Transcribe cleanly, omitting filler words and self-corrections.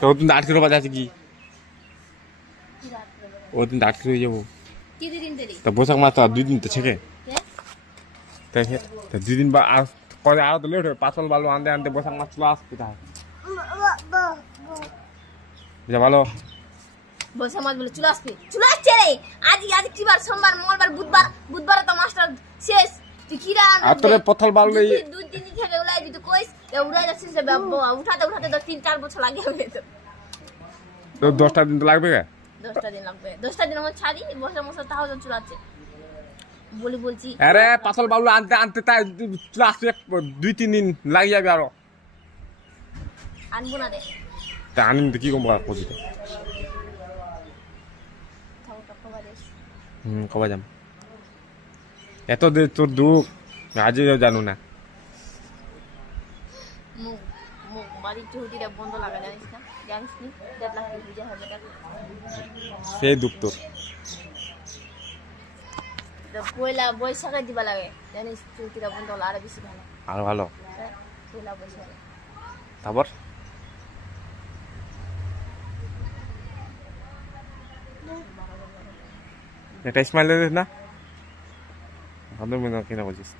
তো ওদিন আটকে বাজে আছে কি ওদিন আটকে হয়ে যাবো তো বৈশাখ মাস তো আর 2 দিন তো ছেকে তাই তো 2 দিন বা আর করে আরো তো লেট হবে পাঁচল বালু আনতে আনতে বৈশাখ মাস চলে আসবে তাহলে যা ভালো বৈশাখ মাস বলে চলে আসবে চলে আসছে রে আজ আজ কি বার সোমবার মঙ্গলবার বুধবার বুধবার তো মাস্টার শেষ তুই কি রা আর তোর পথল বালু এই 2-3 দিন থেকে উলাই দিতে কইস উড়াই যাচ্ছিস উঠাতে উঠাতে তো 3-4 বছর লাগে হবে তো তো 10টা দিন তো লাগবে কে 10টা দিন লাগবে 10টা দিন আমার ছাড়ি বছর বছর তাও চুলাচ্ছে বলছি আরে পাঁচল বালু আনতে আনতে তাই চলে আসবে 2-3 দিন লাগে যাবে আরো আনবো না রে তা আনিন তো কি কম পজিতে কবে যাম এত তোর দুঃখ আজও জানু না মুখ মুখ বাড়ির চৌকিটা বন্ধ লাগা জানিস না জানিস নি 1.5 লাখ বুঝা হবে সেই দুঃখ তোর তো পয়লা বৈশাখে দিবা লাগে জানিস চৌকিটা বন্ধ হলে আরো বেশি ভালো আর ভালো পয়লা বৈশাখে তারপর এটা স্মাইল না ভালো মনে কিনা বলছিস